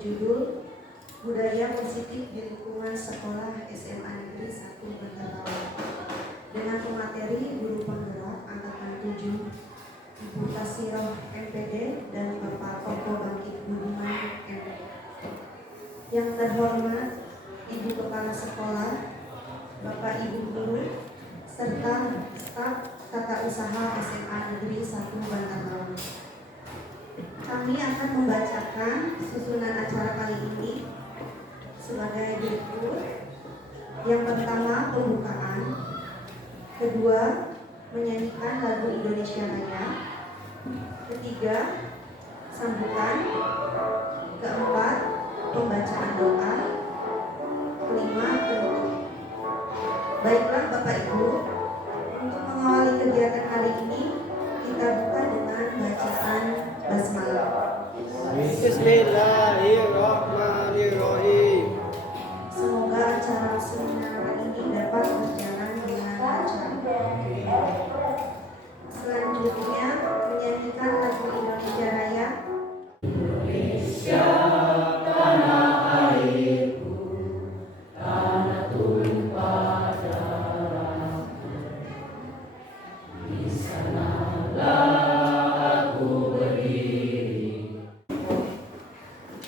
berjudul Budaya Positif di Lingkungan Sekolah SMA Negeri 1 Bantarlaun dengan pemateri guru penggerak angkatan 7 Ibu Tasiroh MPD dan Bapak Koko Bangkit Budiman MPD. Yang terhormat Ibu Kepala Sekolah, Bapak Ibu Guru, serta staf tata usaha SMA Negeri 1 Bantarlaun. Kami akan membacakan susunan acara kali ini sebagai berikut. Yang pertama, pembukaan. Kedua, menyanyikan lagu Indonesia Raya. Ketiga, sambutan. Keempat, pembacaan doa. Kelima, penutup. Baiklah Bapak Ibu, untuk mengawali kegiatan kali ini kita buka dengan bacaan basmalah. Bismillahirrahmanirrahim. Semoga acara seminar ini dapat berjalan dengan lancar. Selanjutnya menyanyikan lagu Indonesia Raya. Indonesia tanah airku, tanah tumpah darahku, di sanalah aku berdiri.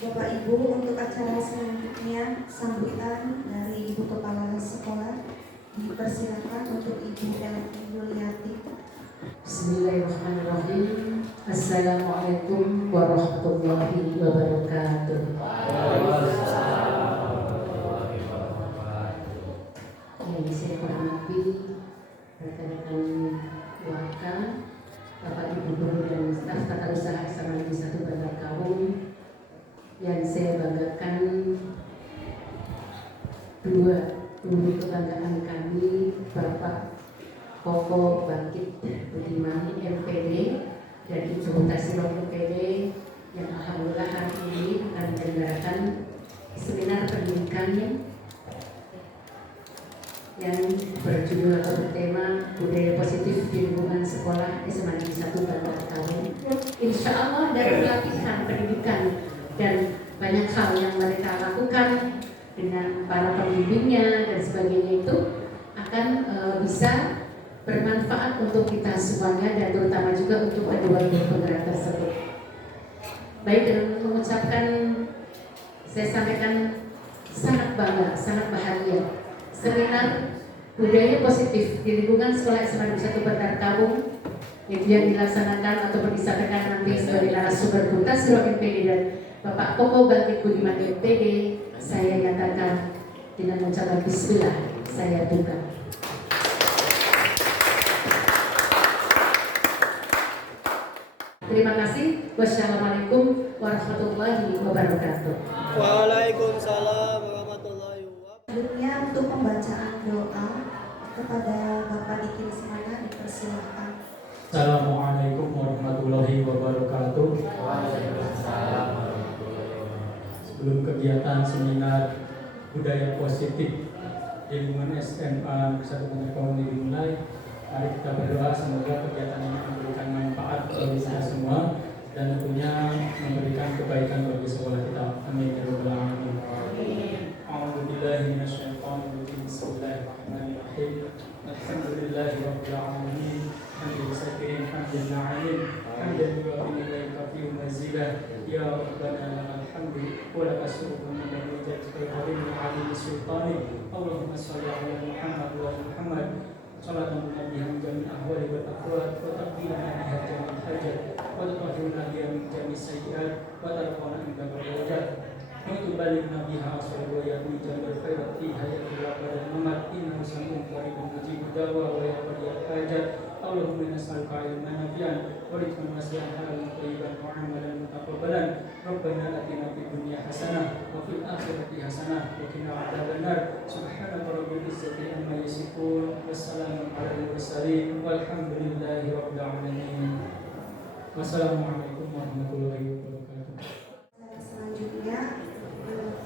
Bapak Ibu, untuk acara selanjutnya sambutan dari Ibu Kepala Sekolah dipersilakan untuk Ibu Elvi Yuliati. Bismillahirrahmanirrahim. Assalamualaikum warahmatullahi wabarakatuh. Yang saya hormati rekan-rekan warga, Bapak Ibu Guru dan staf tata usaha SMA Negeri 1 Bantarlaun, yang saya banggakan dua guru kebanggaan kami, Bapak Koko Bangkit Budiman MPD dan Ibu Tasiroh MPD, yang alhamdulillah hari ini akan menyelenggarakan seminar pendidikan yang berjudul atau bertema Budaya Positif di Lingkungan Sekolah SMA Negeri 1 Bantarlaun. Insya Allah dari pelatihan pendidikan dan banyak hal yang mereka lakukan dengan para pembimbingnya dan sebagainya itu akan bisa bermanfaat untuk kita semuanya dan terutama juga untuk kedua guru penggerak tersebut. Baik, dengan mengucapkan, saya sampaikan sangat bangga, sangat bahagia. Seminar Budaya Positif di Lingkungan Sekolah SMA Negeri 1 Bantarlaun itu yang dilaksanakan atau disampaikan nanti sebagai narasumber Bu Tasiroh MPD dan Bapak Koko Bangkit Budiman MPD, saya nyatakan dengan mengucapkan bismillah, saya buka. Terima kasih. Wassalamualaikum warahmatullahi wabarakatuh. Waalaikumsalam warahmatullahi wabarakatuh. Selanjutnya untuk pembacaan doa kepada Bapak Diki Rismana dipersilakan. Assalamualaikum warahmatullahi wabarakatuh. Sebelum kegiatan seminar budaya positif di lingkungan SMA Negeri 1 Bantarlaun dimulai, mari kita berdoa semoga kegiatan ini memberikan manfaat bagi kita semua dan tentunya memberikan kebaikan bagi sekolah kita. Amin ya rabbal alamin. A'udzubillahi minasyaitonir rajim. Bismillahirrahmanirrahim. Alhamdulillahirabbil alamin. Hamdan sakirin hamdan na'im hamdan yu'minu ilaika fi manzilah ya rabbana lakal hamdu wa lakas syukru min wajhika karim alim sultani. Allahumma shalli ala Muhammad wa ala Muhammad salatan nabiyyina min ahwali wal aqwat wa taqdina biha jamil hajat wa tatahhiruna biha min jamil sayyi'at wa tarfa'una inda darajat wa tuballighuna biha asrariyat min jamil khairat fi hayati wa mamat innahu sami'un qaribun mujibud da'wa wa yaqdiyal hajat. Allahumma nas'aluka ilman nafi'an wa rizqan wasi'an halalan thayyiban wa 'amalan mutaqabbalan. Rabbana atina fid dunya hasanah wa fil akhirati hasanah wa qina adzabannar. Subhana rabbil izzati amma yasifun. Wassalamu ala al-mursalin walhamdulillahi rabbil alamin. Wassalamualaikum warahmatullahi wabarakatuh. Selanjutnya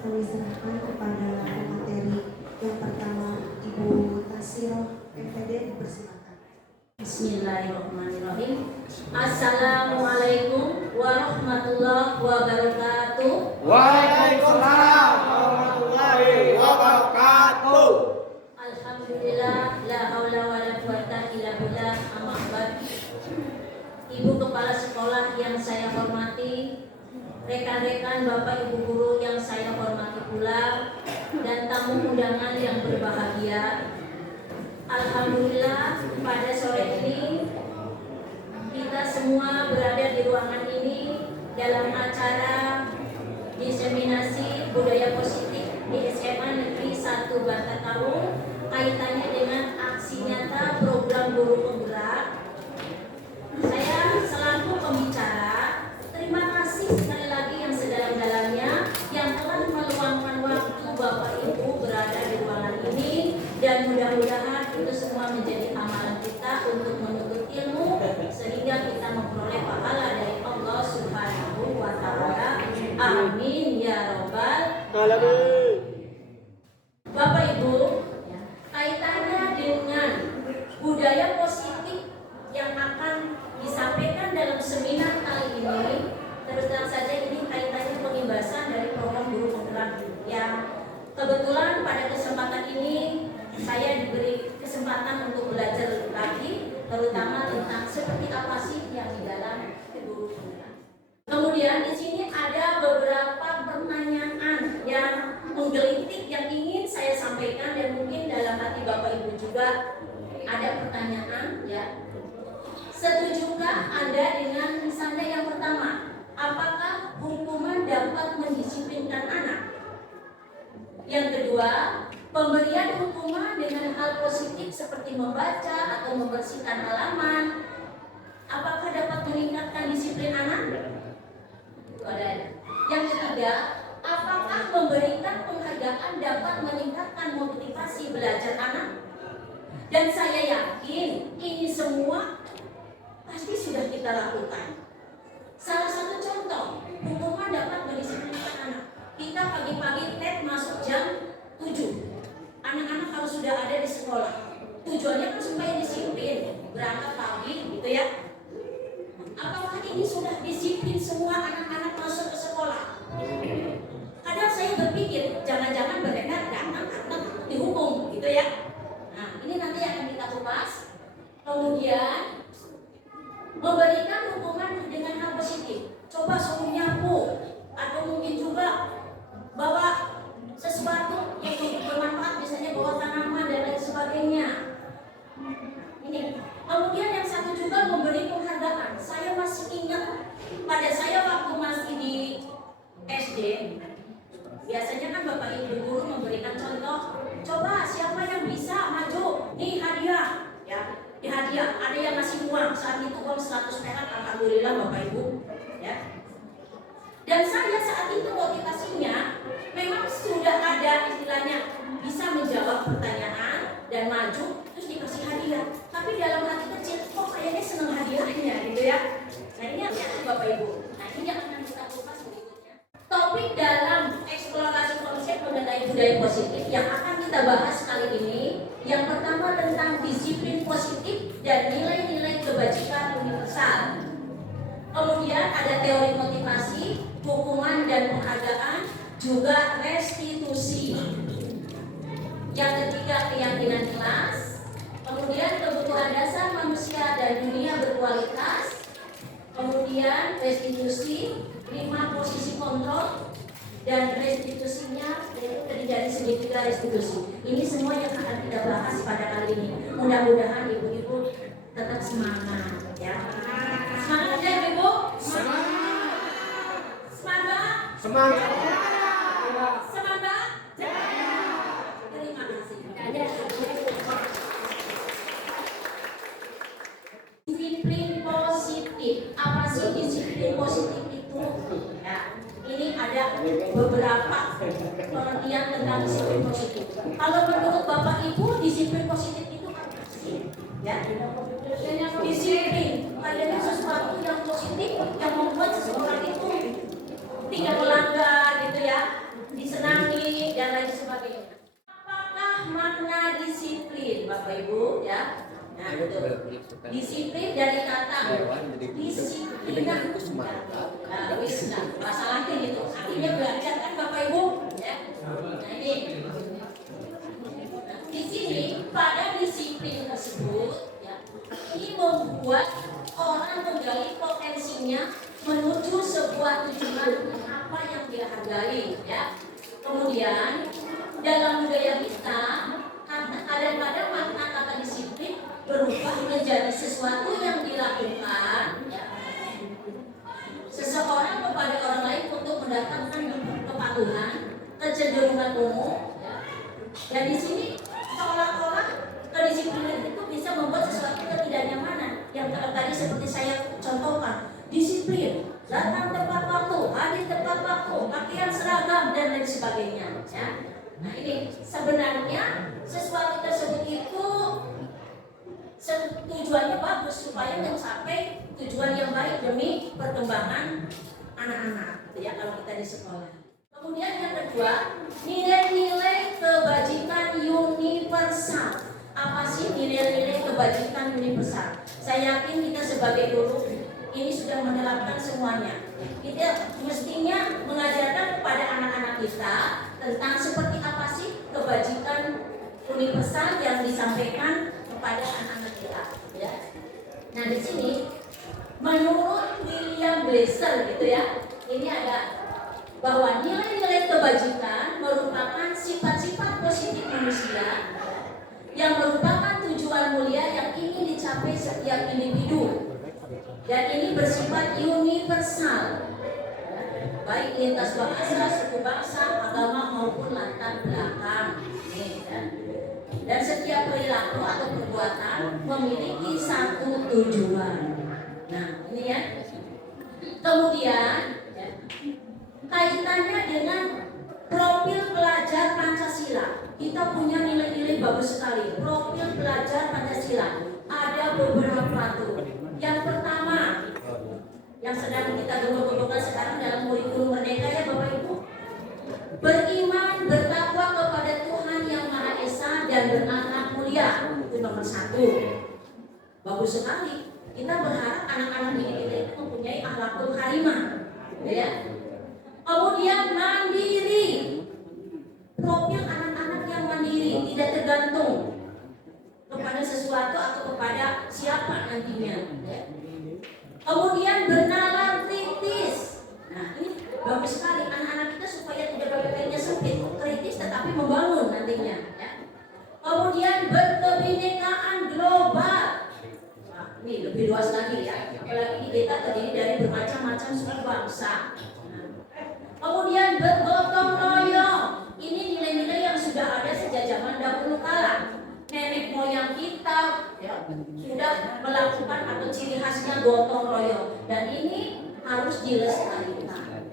kami serahkan kepada pemateri. Yang pertama Ibu Tasiroh MPD dipersilakan. Bismillahirrahmanirrahim. Assalamualaikum warahmatullahi wabarakatuh. Waalaikumsalam Alhamdulillah, la haula wala quwata illa billah, amma ba'd. Ibu kepala sekolah yang saya hormati, rekan-rekan Bapak Ibu guru yang saya hormati pula, dan tamu undangan yang berbahagia. Alhamdulillah, pada sore ini kita semua berada di ruangan ini dalam acara diseminasi budaya positif di SMA Negeri 1 Bantarkawung, kaitannya dengan aksi nyata program guru penggerak. Saya selaku pembicara, terima kasih sekali lagi yang sedalam-dalamnya yang telah meluangkan waktu Bapak Ibu berada di ruangan ini, dan mudah-mudahan itu semua menjadi amalan kita untuk menuntut ilmu sehingga kita memperoleh pahala dari Allah Subhanahu wa taala. Amin ya robbal Alamin. Bapak Ibu, kaitannya dengan budaya positif yang akan disampaikan dalam seminar kali ini, terus terang saja ini kaitannya pengimbasan dari program guru penggerak yang kebetulan pada kesempatan ini saya diberi kesempatan untuk belajar lagi, terutama tentang seperti apa sih yang di dalam guru penggerak. Kemudian di sini ada beberapa pertanyaan yang menggelitik yang ingin saya sampaikan, dan mungkin dalam hati Bapak Ibu juga ada pertanyaan, ya. Setujukah Anda dengan misalnya yang pertama, apakah hukuman dapat mendisiplinkan anak? Yang kedua, pemberian hukuman dengan hal positif seperti membaca atau membersihkan halaman, apakah dapat meningkatkan disiplin anak? Yang ketiga, apakah memberikan penghargaan dapat meningkatkan motivasi belajar anak? Dan saya yakin ini semua pasti sudah kita lakukan. Salah satu contoh, hukuman dapat mendisiplinkan anak. Kita pagi-pagi TET masuk jam 7. Anak-anak kalau sudah ada di sekolah, tujuannya kan supaya disiplin, berangkat pagi gitu ya. Apakah ini sudah disiplin semua anak-anak masuk ke sekolah? Kadang saya berpikir, jangan-jangan mereka datang karena dihukum gitu ya. Nah, ini nanti akan kita kupas. Kemudian memberikan hukuman dengan hal positif. Coba suruh nyapu, atau mungkin juga bawa sesuatu yang bermanfaat, misalnya bawa tanaman dan lain sebagainya. Ini. Kemudian yang satu juga memberi penghargaan. Saya masih ingat pada saya waktu masih di SD, biasanya kan Bapak Ibu guru memberikan contoh. Coba siapa yang bisa maju, nih hadiah, ya. Di hadiah ada yang ngasih uang, saat itu uang 100 perak, alhamdulillah Bapak Ibu, ya. Dan saya saat itu motivasinya memang sudah ada istilahnya bisa menjawab pertanyaan dan maju terus dikasih hadiah. Tapi dalam hati kecil, kok kayaknya senang hadiahnya gitu ya. Nah ini yang Bapak Ibu. Nah ini yang akan kita kupas berikutnya. Topik dalam eksplorasi konsep mengenai budaya positif yang akan kita bahas kali ini, yang pertama tentang disiplin positif dan nilai-nilai kebajikan universal. Kemudian ada teori motivasi, hukuman dan penghargaan, juga restitusi. Yang ketiga keyakinan kelas. Kemudian kebutuhan dasar manusia dan dunia berkualitas. Kemudian restitusi, 5 posisi kontrol, dan restitusinya yaitu terdiri dari segitiga restitusi. Ini semua yang akan kita bahas pada kali ini. Mudah-mudahan ibu-ibu tetap semangat, ya. Semangat ya ibu? Semangat. Semangat. Semangat. Semangat. Terima kasih. Disiplin positif. Apa sih disiplin positif itu? Ya, ini ada beberapa pengertian tentang disiplin positif. Kalau menurut Bapak Ibu, disiplin positif itu apa sih? Ya, disiplin kayaknya sesuatu yang positif yang membuat seseorang itu tidak melanggar gitu ya, disenangi dan lain sebagainya. Apakah makna disiplin, Bapak Ibu? Ya, nah betul. Disiplin dari kata disiplin itu semangat. Nah, masalahnya gitu. Artinya belajar kan Bapak Ibu? Ya. Nah ini. Di sini membuat orang menggali potensinya menuju sebuah tujuan apa yang dia hargai, ya. Kemudian dalam budaya kita kadang-kadang makna kata disiplin berubah menjadi sesuatu yang dilakukan, ya, seseorang kepada orang lain untuk mendatangkan kepatuhan, kecenderungan umum, ya. Dan di sini seolah-olah kedisiplinan itu bisa membuat sesuatu ketidaknyamanan yang tadi seperti saya contohkan. Disiplin, datang tepat waktu, hadir tepat waktu, pakaian seragam dan lain sebagainya, ya. Nah ini sebenarnya sesuatu tersebut itu tujuannya bagus supaya mencapai tujuan yang baik demi perkembangan anak-anak, gitu ya, kalau kita di sekolah. Kemudian yang kedua, nilai-nilai kebajikan universal. Apa sih nilai-nilai kebajikan universal? Saya yakin kita sebagai guru ini sudah menerapkan semuanya. Kita mestinya mengajarkan kepada anak-anak kita tentang seperti apa sih kebajikan universal yang disampaikan kepada anak-anak kita, ya. Nah di sini menurut William Glasser, gitu ya, ini ada bahwa nilai-nilai kebajikan merupakan sifat-sifat positif manusia yang merupakan tujuan mulia yang ingin dicapai setiap individu, dan ini bersifat universal, baik lintas bahasa, suku bangsa, agama maupun latar belakang. Dan setiap perilaku atau perbuatan memiliki satu tujuan. Nah ini ya. Kemudian ya, kaitannya dengan profil pelajar Pancasila. Kita punya nilai-nilai bagus sekali. Profil pelajar Pancasila ada beberapa tuh. Yang pertama, yang sedang kita gemuk-gemukkan sekarang dalam kurikulum Merdeka, ya Bapak Ibu, beriman, bertakwa kepada Tuhan Yang Maha Esa dan berakhlak mulia. Itu nomor 1. Bagus sekali. Kita berharap anak-anak didik kita itu mempunyai akhlakul karimah, ya. Kemudian mandiri. Profil anak-anak yang mandiri, tidak tergantung kepada sesuatu atau kepada siapa nantinya, ya. Kemudian bernalar kritis. Nah ini bagus sekali anak-anak kita supaya tidak berpikirnya sempit, kritis tetapi membangun nantinya, ya. Kemudian berkebinekaan global. Nah, ini lebih luas lagi, ya. Apalagi kita terdiri dari bermacam-macam suku bangsa. Nah. Kemudian bergotong royong. Ini nilai-nilai yang sudah ada sejak zaman dahulu kala. Nenek moyang kita, ya, sudah melakukan atau ciri khasnya gotong royong, dan ini harus dilestarikan.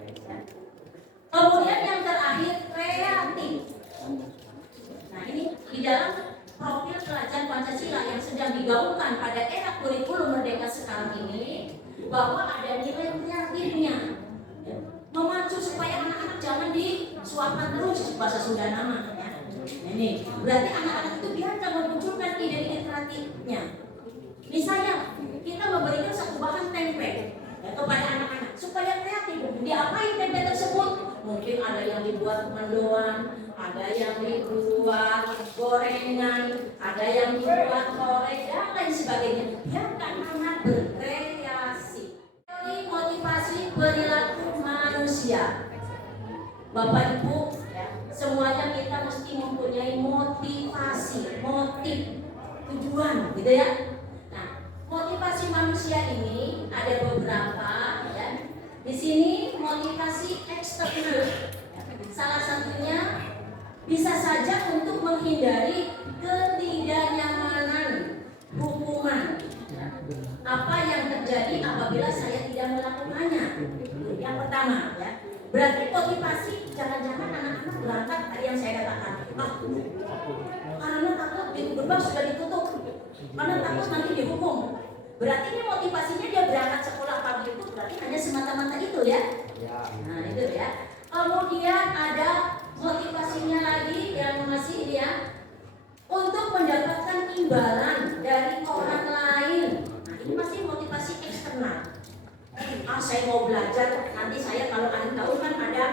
Kemudian yang terakhir, kreatif. Nah ini di dalam profil pelajar Pancasila yang sedang digaungkan pada era kurikulum Merdeka sekarang ini, bahwa ada nilai kreatifnya, ya, memacu supaya anak-anak jangan disuapkan terus bahasa Sunda nama, ya. Ini berarti anak-anak itu biasa memunculkan ide-ide kreatifnya. Misalnya kita memberikan satu bahan tempe, ya, kepada anak-anak supaya kreatif. Diapain tempe tersebut? Mungkin ada yang dibuat mendoan, ada yang dibuat gorengan, ada yang dibuat korek dan lain sebagainya. Biarkan anak berkreasi. Teori motivasi perilaku manusia. Bapak Ibu, ya, semuanya kita mesti mempunyai motivasi, motif, tujuan, gitu ya. Nah, motivasi manusia ini ada beberapa, ya. Di sini motivasi eksternal. Salah satunya bisa saja untuk menghindari ketidaknyamanan hukuman. Apa yang terjadi apabila saya tidak melakukannya? Yang pertama, ya. Berarti motivasi jangan-jangan anak-anak berangkat tadi yang saya katakan, karena takut pintu gerbang sudah ditutup, karena takut nanti dihukum. Berarti ini motivasinya dia berangkat sekolah pagi itu berarti hanya semata-mata itu, ya. Nah itu, ya. Kemudian ada motivasinya lagi yang masih, ya, untuk mendapatkan imbalan dari orang lain. Nah ini masih motivasi eksternal. Saya mau belajar, nanti saya kalau akhir tahun kan ada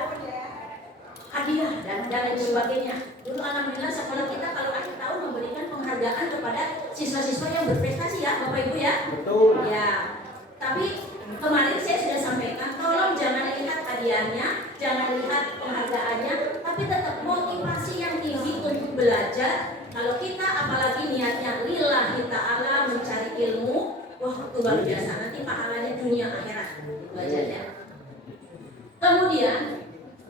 hadiah dan lain sebagainya. Dulu alhamdulillah sekolah kita kalau akhir tahun memberikan penghargaan kepada siswa-siswa yang berprestasi ya Bapak Ibu ya. Betul. Ya. Tapi kemarin saya sudah sampaikan, tolong jangan lihat hadiahnya, jangan lihat penghargaannya, tapi tetap motivasi yang tinggi untuk belajar. Kalau kita apalagi niatnya lillahi ta'ala mencari ilmu, wah itu luar biasa, nanti pahalanya dunia akhirat belajarnya. Kemudian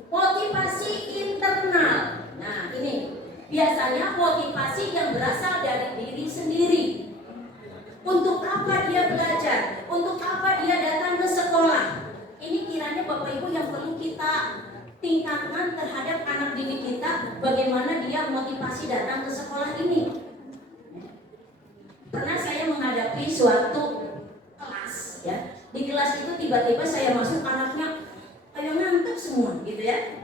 motivasi internal. Nah ini biasanya motivasi yang berasal dari diri sendiri. Untuk apa dia belajar? Untuk apa dia datang ke sekolah? Ini kiranya Bapak Ibu yang perlu kita tingkatkan terhadap anak didik kita, bagaimana dia motivasi datang ke sekolah ini. Pernah saya menghadapi suatu kelas, ya. Di kelas itu tiba-tiba saya masuk, anaknya kayak ngantuk semua, gitu ya.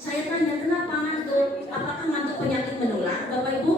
Saya tanya, kenapa ngantuk? Apakah ngantuk penyakit menular, Bapak Ibu?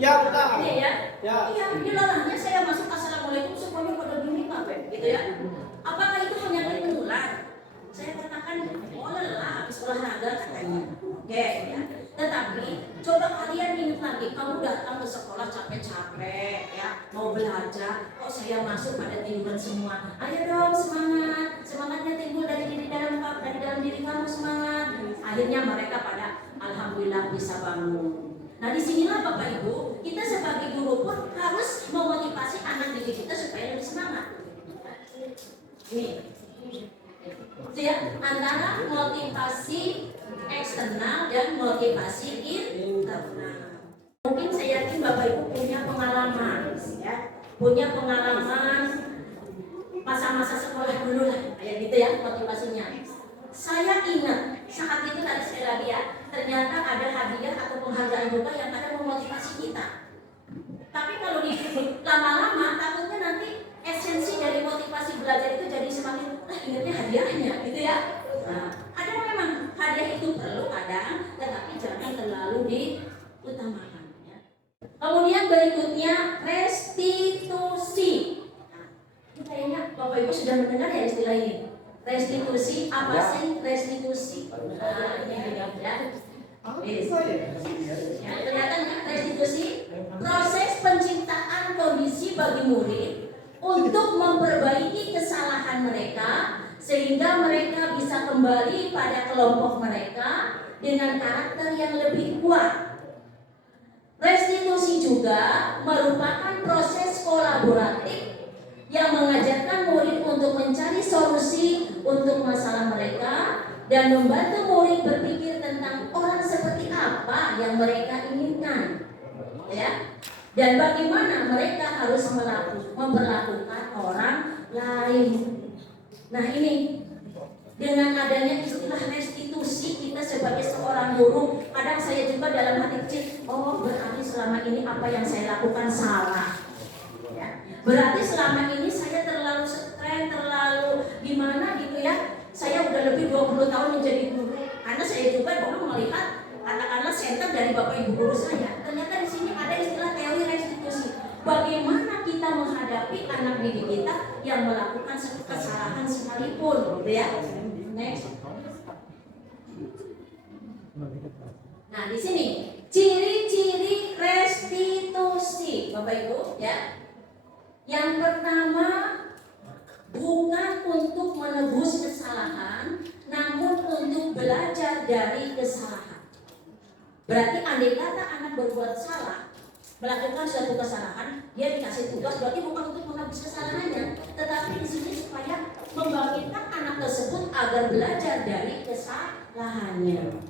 Ya, betul. Iya ya. Ya. Iya, di lelahnya saya masuk assalamualaikum semuanya pada gini apa gitu ya. Apakah itu penyakit menular? Saya katakan, oh lelah habis olahraga katanya. Oke ya. Tetapi coba kalian ingat lagi, kamu datang ke sekolah capek-capek ya, mau belajar, kok saya masuk pada tiduran semua. Ayo dong semangat, semangatnya timbul dari dalam diri kamu semangat. Akhirnya mereka pada alhamdulillah bisa bangun. Nah disinilah Bapak Ibu, kita sebagai guru pun harus memotivasi anak didik kita supaya lebih semangat. Ini, ya, antara motivasi eksternal dan motivasi internal. Mungkin saya yakin Bapak Ibu punya pengalaman, ya, punya pengalaman masa-masa sekolah dulu lah, kayak gitu ya motivasinya. Saya ingat saat itu tadi sekali lagi ya, ternyata ada hadiah atau penghargaan juga yang akan memotivasi kita. Tapi kalau di lama-lama takutnya nanti esensi dari motivasi belajar itu jadi semakin ingatnya hadiahnya gitu ya. Nah, ada memang hadiah itu perlu kadang, tetapi jangan terlalu diutamakan ya. Kemudian berikutnya restitusi. Nah, kayaknya Bapak Ibu sudah mendengar ya istilah ini. Restitusi, apa sih restitusi? Nah, ini ya. Ya, ternyata restitusi proses penciptaan kondisi bagi murid untuk memperbaiki kesalahan mereka sehingga mereka bisa kembali pada kelompok mereka dengan karakter yang lebih kuat. Restitusi juga merupakan proses kolaboratif yang mengajarkan murid untuk mencari solusi untuk masalah mereka dan membantu murid berpikir tentang orang seperti apa yang mereka inginkan, ya, dan bagaimana mereka harus memperlakukan orang lain. Nah ini dengan adanya istilah restitusi, kita sebagai seorang guru, kadang saya juga dalam hati kecil, oh berarti selama ini apa yang saya lakukan salah. Berarti selama ini saya terlalu stres, terlalu gimana gitu ya. Saya udah lebih 20 tahun menjadi guru. Karena saya juga dulu melihat katakanlah center dari Bapak Ibu guru saya. Ternyata di sini ada istilah teori restitusi. Bagaimana kita menghadapi anak didik kita yang melakukan kesalahan sekalipun, gitu ya. Next. Nah, di sini ciri-ciri restitusi, Bapak Ibu, ya. Yang pertama, bukan untuk menebus kesalahan, namun untuk belajar dari kesalahan. Berarti andai kata anak berbuat salah, melakukan suatu kesalahan, dia dikasih tugas, berarti bukan untuk menebus kesalahannya, tetapi di sini supaya membangkitkan anak tersebut agar belajar dari kesalahannya.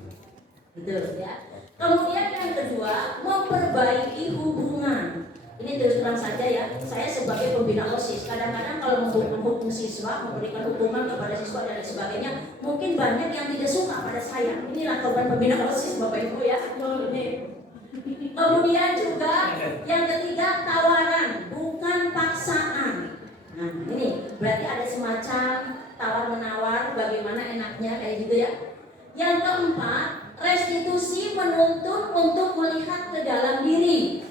Gitu ya. Kemudian yang kedua, memperbaiki hubungan. Ini terus terang saja ya, saya sebagai pembina OSIS, kadang-kadang kalau menghukum siswa, memberikan hukuman kepada siswa dan sebagainya, mungkin banyak yang tidak suka pada saya. Inilah korban pembina OSIS, Bapak Ibu ya. Kemudian juga yang ketiga, tawaran, bukan paksaan. Nah ini berarti ada semacam tawar-menawar, bagaimana enaknya kayak gitu ya. Yang keempat, restitusi menuntut untuk melihat ke dalam diri.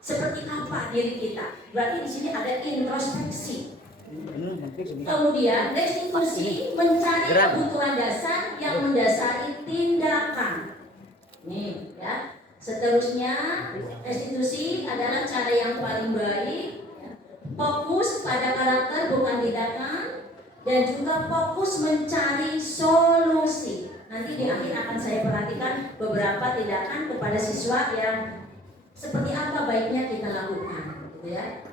Seperti apa diri kita? Berarti di sini ada introspeksi. Kemudian restitusi mencari kebutuhan dasar yang mendasari tindakan. Nih, ya. Seterusnya, restitusi adalah cara yang paling baik. Fokus pada karakter bukan tindakan, dan juga fokus mencari solusi. Nanti di akhir akan saya perhatikan beberapa tindakan kepada siswa yang seperti apa baiknya kita lakukan, gitu ya.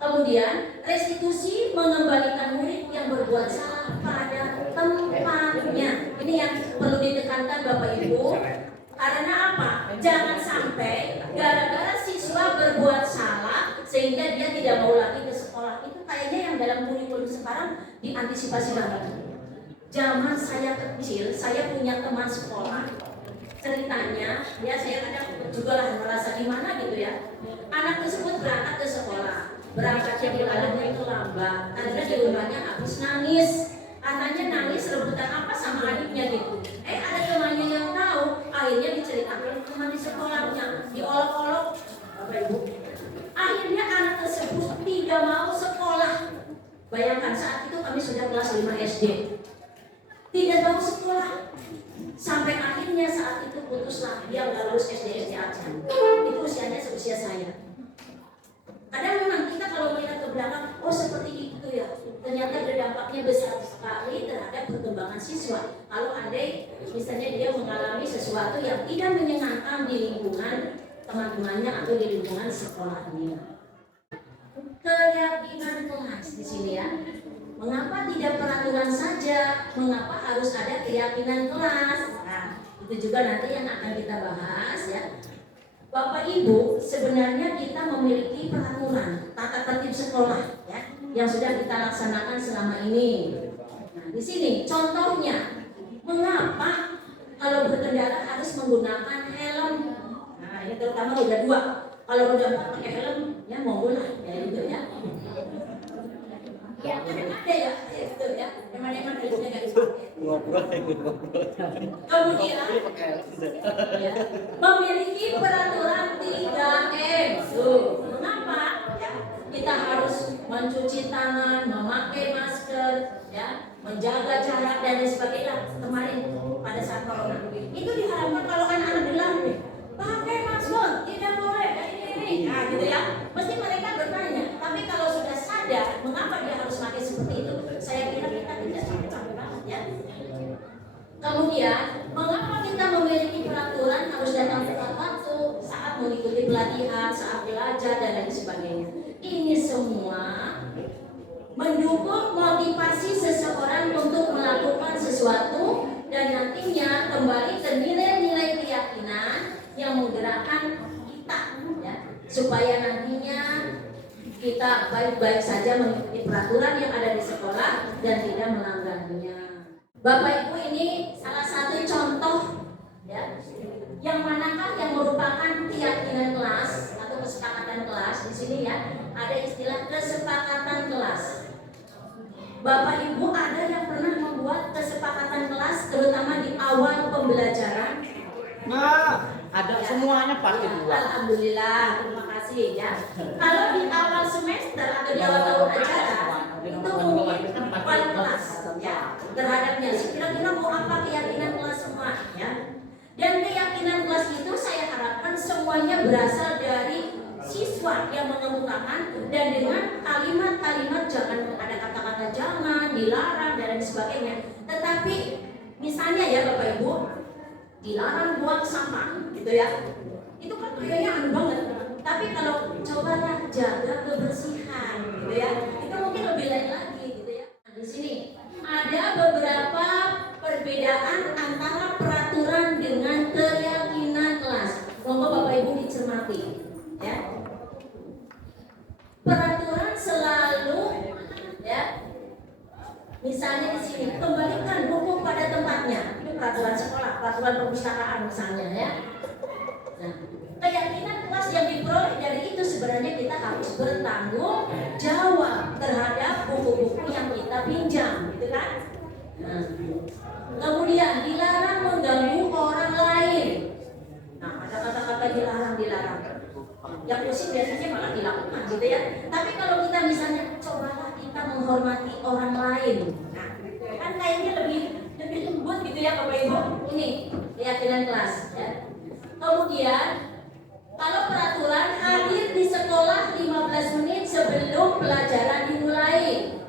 Kemudian restitusi mengembalikan murid yang berbuat salah pada tempatnya. Ini yang perlu ditekankan Bapak Ibu. Karena apa? Jangan sampai gara-gara siswa berbuat salah sehingga dia tidak mau lagi ke sekolah. Itu kayaknya yang dalam kurikulum sekarang diantisipasi banget. Zaman saya kecil, saya punya teman sekolah. Ceritanya, ya saya kadang juga lah merasa gimana gitu ya. Anak tersebut berangkat ke sekolah. Berangkatnya dilalahnya itu lambat karena di rumahnya habis nangis. Katanya nangis rebutan apa sama adiknya gitu. Ada temannya yang tahu, akhirnya diceritakan teman di sekolahnya, diolok-olok. Bapak Ibu, akhirnya anak tersebut tidak mau sekolah. Bayangkan saat itu kami sudah kelas 5 SD. Tidak mau sekolah. Sampai akhirnya saat itu putuslah dia nggak lulus SD aja. Itu usianya seusia saya. Kadang memang kita kalau melihat ke belakang, oh seperti itu ya. Ternyata berdampaknya besar sekali terhadap perkembangan siswa. Kalau andai misalnya dia mengalami sesuatu yang tidak menyenangkan di lingkungan teman-temannya atau di lingkungan sekolahnya. Keyakinan kelas di sini ya. Mengapa tidak peraturan saja? Mengapa harus ada keyakinan kelas? Nah, itu juga nanti yang akan kita bahas ya. Bapak Ibu, sebenarnya kita memiliki peraturan tata tertib sekolah ya, yang sudah kita laksanakan selama ini. Nah, di sini contohnya, mengapa kalau berkendara harus menggunakan helm? Nah, ini terutama roda 2. Kalau roda 4 pakai helm, ya monggo lah, ya gitu ya. Ya, ada ya, itu ya. Emang helmnya nggak dipakai. Kemudian ya, memiliki peraturan 3M. Mengapa? Ya, kita harus mencuci tangan, memakai masker, ya, menjaga jarak dan lain sebagainya. Kemarin pada saat corona itu diharapkan kalau anak-anak bilang pakai masker, tidak boleh ini. Nah, gitu ya. Mesti mereka bertanya. Tapi kalau sudah sadar mengapa dia harus pakai seperti itu, saya kira kita tidak sampai banget ya. Kemudian, mengapa kita memiliki peraturan harus datang tepat waktu saat mengikuti pelatihan, saat belajar dan lain sebagainya. Ini semua mendukung motivasi seseorang untuk melakukan sesuatu dan nantinya kembali ke nilai-nilai keyakinan yang menggerakkan kita ya, supaya nantinya kita baik-baik saja mengikuti peraturan yang ada di sekolah dan tidak melanggarnya. Bapak Ibu, ini salah satu contoh ya, yang manakah yang merupakan keyakinan kelas atau kesepakatan kelas. Di sini ya ada istilah kesepakatan kelas. Bapak Ibu, ada yang pernah membuat kesepakatan kelas terutama di awal pembelajaran? Nah, ada Ya, semuanya pasti ya, buat. Alhamdulillah, terima kasih ya. Kalau di awal semester atau di awal tahun ajaran itu mungkin wali kelas ya terhadapnya. Kira-kira mau apa keyakinan kelas semua ya. Dan keyakinan kelas itu saya harapkan semuanya berasal dari siswa yang mengemukakan dan dengan kalimat-kalimat jangan ada kata-kata jangan, dilarang dan lain sebagainya. Tetapi misalnya ya Bapak Ibu, dilarang buang sampah gitu ya. Itu kan kayaknya aneh banget. Tapi kalau cobalah jaga kebersihan gitu ya. Itu mungkin lebih lain lagi gitu ya. Nah, di sini ada beberapa perbedaan antara peraturan dengan keyakinan kelas. Monggo Bapak Ibu dicermati ya. Peraturan selalu ya. Misalnya di sini kembalikan buku pada tempatnya. Itu peraturan sekolah, peraturan perpustakaan misalnya ya. Nah, keyakinan kelas yang diperoleh dari itu sebenarnya kita harus bertanggung jawab terhadap buku-buku yang kita pinjam, gitu kan? Nah, kemudian dilarang mengganggu orang lain. Nah, ada kata-kata dilarang. Yang pusing biasanya malah dilakukan, gitu ya. Tapi kalau kita misalnya cobalah kita menghormati orang lain, nah, kan kayaknya lebih lembut gitu ya Bapak Ibu. Ini keyakinan kelas ya. Kemudian kalau peraturan hadir di sekolah 15 menit sebelum pelajaran dimulai.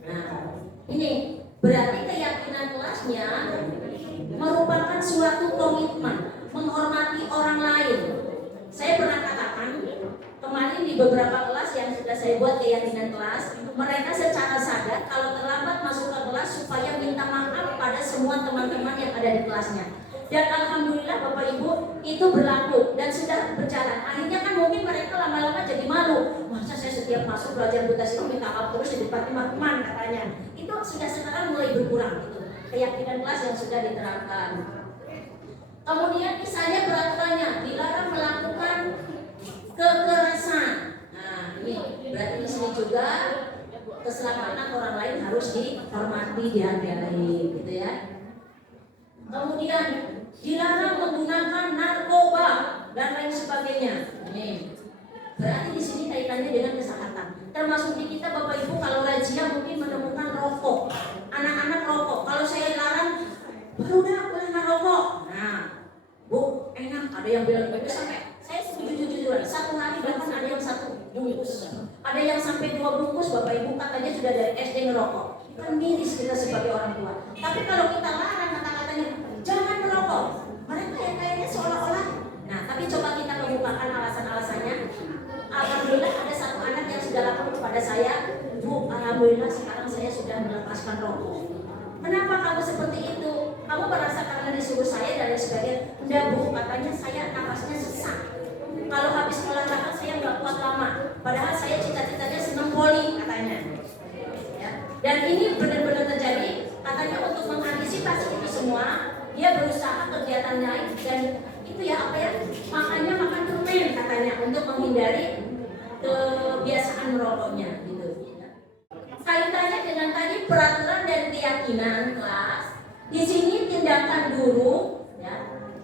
Nah, ini berarti keyakinan kelasnya merupakan suatu komitmen menghormati orang lain. Saya pernah katakan kemarin di beberapa kelas yang sudah saya buat keyakinan kelas, mereka secara sadar kalau terlambat masuk ke kelas supaya minta maaf pada semua teman-teman yang ada di kelasnya. Dan alhamdulillah Bapak Ibu itu berlaku dan sudah berjalan. Akhirnya kan mungkin mereka lama-lama jadi malu. Masa saya setiap masuk belajar butas itu minta maaf terus di depan teman-teman katanya. Itu sudah sekarang mulai berkurang itu. Keyakinan kelas yang sudah diterapkan. Kemudian misalnya peraturannya dilarang melakukan kekerasan. Nah, ini berarti di sini juga keselamatan orang lain harus dihormati, dihargai, gitu ya. Kemudian dilarang menggunakan narkoba dan lain sebagainya. Ini berarti di sini kaitannya dengan kesehatan. Termasuk di kita Bapak Ibu kalau razia mungkin menemukan rokok, anak-anak rokok. Kalau saya larang, baru dah boleh rokok. Nah, Bu, enak. Ada yang bilang begitu sampai saya jujur-jujuran. Satu hari bahkan ada yang 1 bungkus, ada yang sampai 2 bungkus. Bapak Ibu katanya sudah dari SD ngerokok. Kan miris kita sebagai orang tua. Tapi kalau kita larang kata-katanya jangan merokok, mereka yang kayaknya seolah-olah. Nah, tapi coba kita kemukakan alasan-alasannya. Alhamdulillah ada satu anak yang sudah lapor kepada saya, Bu, alhamdulillah sekarang saya sudah melepaskan rokok. Kenapa kamu seperti itu? Kamu merasa karena disuruh saya dan lain sebagainya? Enggak Bu, katanya saya napasnya sesak. Kalau habis olahraga saya nggak kuat lama. Padahal saya cita-citanya senang voli katanya. Ya. Dan ini benar-benar terjadi. Katanya untuk mengantisipasi itu semua, dia berusaha kegiatan lain dan itu ya apa ya? Makannya makan permen katanya untuk menghindari kebiasaan merokoknya gitu. Kaitannya dengan tadi peraturan dan keyakinan kelas. Di sini tindakan guru ya,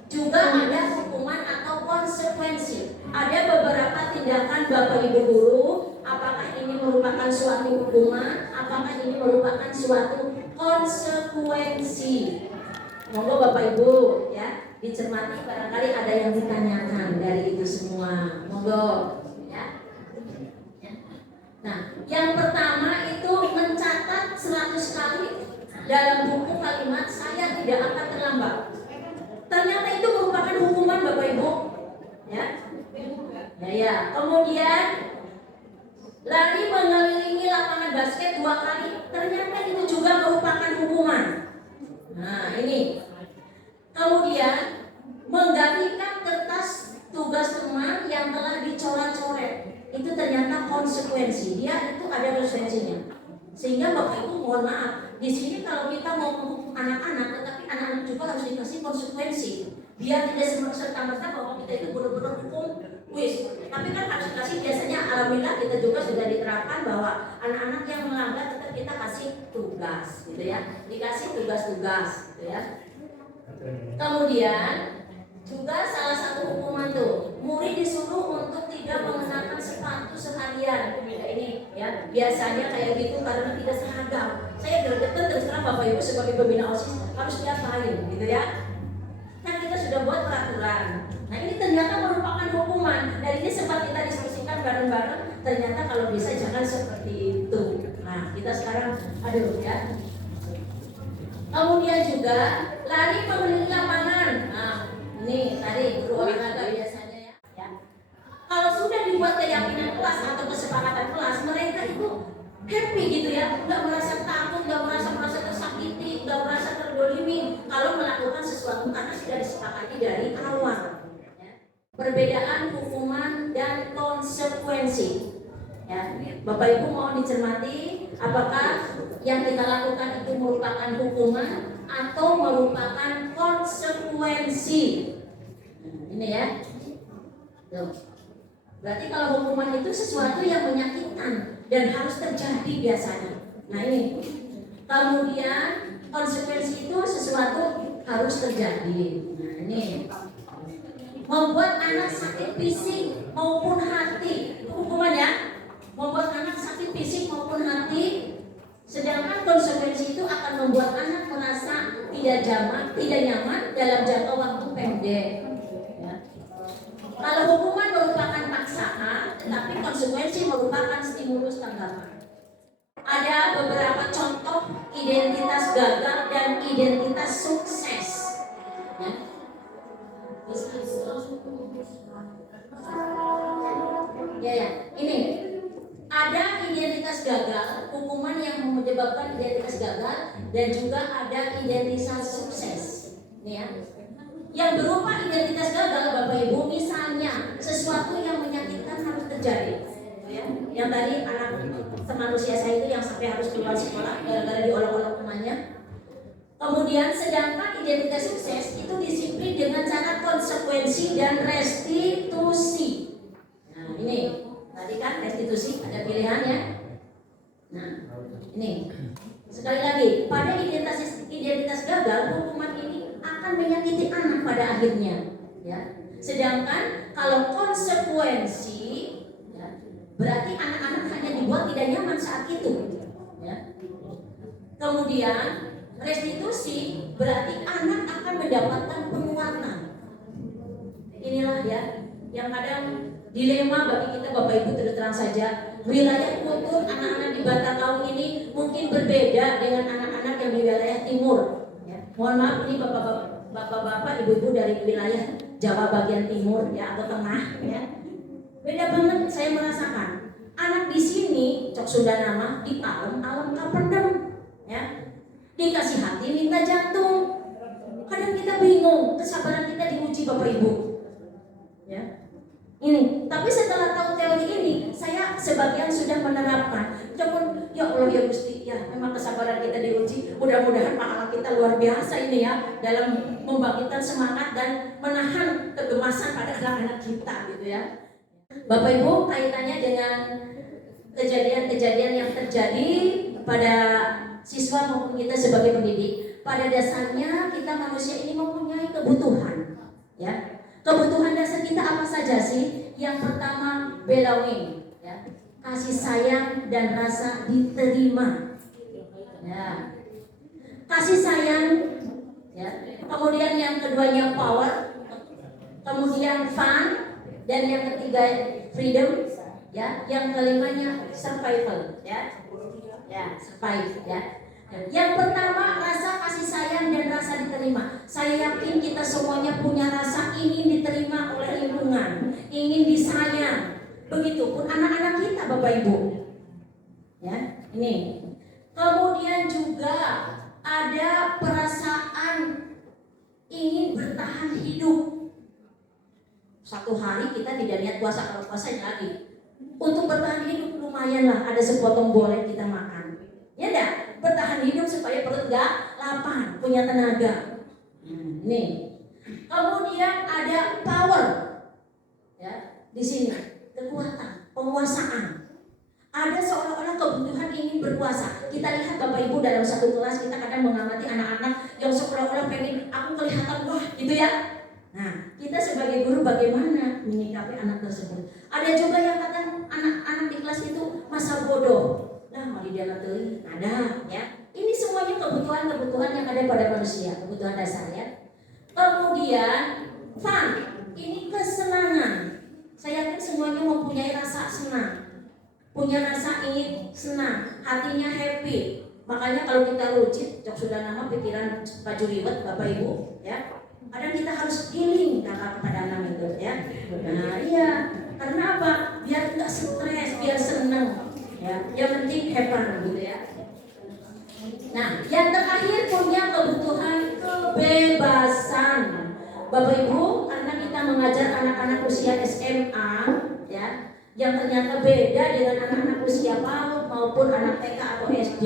juga ada hukuman atau konsekuensi. Ada beberapa tindakan Bapak Ibu guru, apakah ini merupakan suatu hukuman, apakah ini merupakan suatu konsekuensi. Monggo Bapak Ibu ya, dicermati barangkali ada yang ditanyakan dari itu semua. Monggo ya. Nah, yang pertama itu mencatat 100 kali dalam buku kalimat saya tidak akan terlambat. Ternyata itu merupakan hukuman Bapak Ibu. Ya. Ya. Kemudian lari mengelilingi lapangan basket 2 kali. Ternyata itu juga merupakan hukuman. Nah, ini. Kemudian menggantikan kertas tugas teman yang telah dicoret-coret. Itu ternyata konsekuensi. Dia itu ada konsekuensinya. Sehingga Bapak Ibu mohon maaf, di sini kalau kita mau menghukum anak-anak, tetapi anak-anak juga harus dikasih konsekuensi. Biar tidak serta-merta bahwa kita itu benar-benar hukum wis. Tapi kan harus dikasih, biasanya alhamdulillah kita juga sudah diterapkan bahwa anak-anak yang melanggar tetap kita kasih tugas, gitu ya. Dikasih tugas-tugas, gitu ya. Kemudian juga salah satu hukuman tuh, murid disuruh untuk tidak mengenakan sepatu seharian. Ini ya, biasanya kayak gitu karena tidak seragam. Saya gregetan terus terang Bapak Ibu sebagai pembina OSIS harus diapain gitu ya. Kan kita sudah buat peraturan. Nah, ini ternyata merupakan hukuman. Dan ini sempat kita diskusikan bareng-bareng. Ternyata kalau bisa jangan seperti itu. Nah, kita sekarang aduh ya. Kemudian juga lari mengelilingi lapangan. Nah, ini tadi guru olahraga biasanya ya. Kalau sudah dibuat keyakinan kelas atau kesepakatan kelas, mereka itu happy gitu ya, nggak merasa takut, nggak merasa tersakiti, nggak merasa terdolimi kalau melakukan sesuatu karena sudah disepakati dari awal. Ya. Perbedaan hukuman dan konsekuensi. Ya, Bapak Ibu mau dicermati apakah yang kita lakukan itu merupakan hukuman atau merupakan konsekuensi. Ini ya. Tuh. Berarti kalau hukuman itu sesuatu yang menyakitkan dan harus terjadi biasanya. Nah ini. Kemudian konsekuensi itu sesuatu harus terjadi. Nah ini. Membuat anak sakit fisik maupun hati. Itu hukuman ya. Membuat anak sakit fisik maupun hati. Sedangkan konsekuensi itu akan membuat anak merasa tidak nyaman dalam jangka waktu pendek. Ya. konsekuensi merupakan stimulus tanggapan. Ada beberapa contoh identitas gagal dan identitas sukses. Ya. Ya, ini ada identitas gagal, hukuman yang menyebabkan identitas gagal, dan juga ada identitas sukses. Nih ya. Yang berupa identitas gagal, Bapak Ibu, misalnya sesuatu yang menyakitkan harus terjadi. Ya. Yang tadi anak semanusia saya itu yang sampai harus keluar sekolah gara-gara diolok-olok temannya. Kemudian sedangkan identitas sukses itu disiplin dengan cara konsekuensi dan restitusi. Nah ini tadi kan restitusi ada pilihannya. Nah ini sekali lagi pada identitas gagal, hukuman ini akan menyakiti anak pada akhirnya. Ya. Sedangkan kalau konsekuensi, ya, berarti anak-anak hanya dibuat tidak nyaman saat itu. Ya. Kemudian restitusi berarti anak akan mendapatkan penguatan. Inilah ya yang kadang dilema bagi kita Bapak Ibu, terus terang saja wilayah kultur anak-anak di Batakau ini mungkin berbeda dengan anak-anak yang di wilayah timur. Ya. Mohon maaf ini bapak-bapak, ibu-ibu dari wilayah Jawa bagian timur ya atau tengah ya. Beda banget saya merasakan. Anak di sini cok sudah nama di alam kapendem ya. Dikasih hati minta jantung. Kadang kita bingung, kesabaran kita diuji Bapak Ibu. Ya. Ini, tapi setelah tahu teori ini, saya sebagian sudah menerapkan. Cuman ya Allah ya Gusti, ya memang kesabaran kita diuji. Mudah-mudahan pahala kita luar biasa ini ya dalam membangkitkan semangat dan menahan kegemasan pada anak-anak kita gitu ya. Bapak Ibu, kaitannya dengan kejadian-kejadian yang terjadi pada siswa maupun kita sebagai pendidik, pada dasarnya kita manusia ini mempunyai kebutuhan, ya. Kebutuhan dasar kita apa saja sih? Yang pertama belonging, ya. Kasih sayang dan rasa diterima, ya. Kasih sayang, ya. Kemudian yang keduanya power, kemudian fun, dan yang ketiga freedom, ya. Yang kelimanya survival, ya. Ya, survive ya. Yang pertama rasa kasih sayang dan rasa diterima. Saya yakin kita semuanya punya rasa ingin diterima oleh lingkungan, ingin disayang. Begitupun anak-anak kita Bapak Ibu. Ya, ini. Kemudian juga ada perasaan ingin bertahan hidup. Satu hari kita tidak niat puasa, kalau puasa lagi. Untuk bertahan hidup lumayanlah ada sepotong boleh kita makan. Ya enggak? Bertahan hidup supaya perut enggak lapar, punya tenaga. Nih. Kemudian ada power. Ya, di sini kekuatan, penguasaan. Ada seolah-olah kebutuhan ingin berkuasa. Kita lihat Bapak Ibu dalam satu kelas kita kadang mengamati anak-anak yang seolah-olah pengen aku kelihatan wah gitu ya. Nah, kita sebagai guru bagaimana menyikapi anak tersebut? Ada juga yang kata anak-anak di kelas itu masa bodoh. Nah, mau didiamatui, ada ya. Ini semuanya kebutuhan-kebutuhan yang ada pada manusia, kebutuhan dasar ya. Kemudian fun, ini kesenangan. Saya yakin semuanya mempunyai rasa senang, punya rasa ingin senang, hatinya happy. Makanya kalau kita lucid, cok sudah nama pikiran baju liwet Bapak Ibu ya. Kadang kita harus healing kakak kepada anak itu ya. Nah iya, karena apa? Biar nggak stres, biar senang. Ya, yang penting happy gitu ya. Nah, yang terakhir punya kebutuhan kebebasan. Bapak Ibu, karena kita mengajar anak-anak usia SMA, ya, yang ternyata beda dengan anak-anak usia PAUD maupun anak TK atau SD,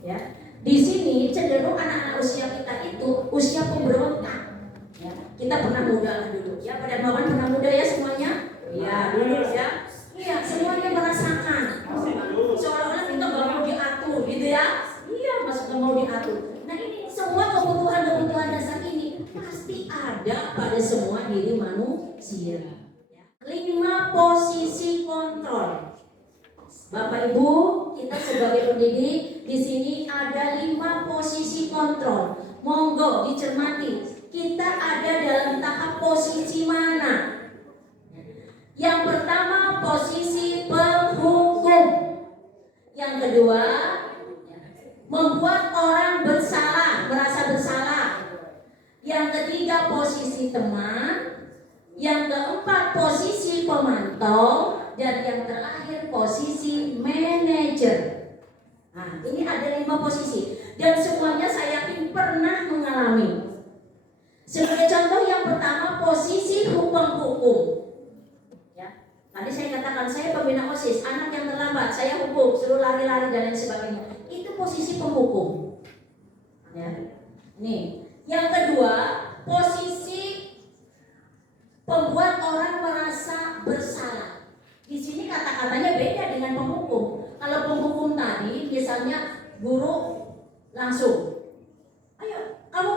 ya. Di sini cenderung anak-anak usia kita itu usia pemberontak. Ya, kita pernah muda lah dulu, ya. Pada bawaan pernah muda ya semuanya? Ya, dulu ya. Iya, semuanya merasakan seolah-olah kita gak mau diatur gitu ya. Iya, masuk gak mau diatur. Nah ini semua kebutuhan-kebutuhan dasar ini pasti ada pada semua diri manusia. 5 posisi kontrol. Bapak Ibu, kita sebagai pendidik di sini ada 5 posisi kontrol. Monggo dicermati, kita ada dalam tahap posisi mana? Yang pertama posisi membuat orang bersalah, merasa bersalah. Yang ketiga posisi teman, yang keempat posisi pemantau, dan yang terakhir posisi manajer. Nah, ini ada 5 posisi dan semuanya saya yakin pernah mengalami. Sebagai contoh yang pertama posisi hukum. Ya, tadi saya katakan saya pembina OSIS, anak yang terlambat saya hukum, suruh lari-lari dan lain sebagainya. Itu posisi penghukum. Ya, nih. Yang kedua posisi pembuat orang merasa bersalah. Di sini kata-katanya beda dengan penghukum. Kalau penghukum tadi misalnya guru langsung, ayo kamu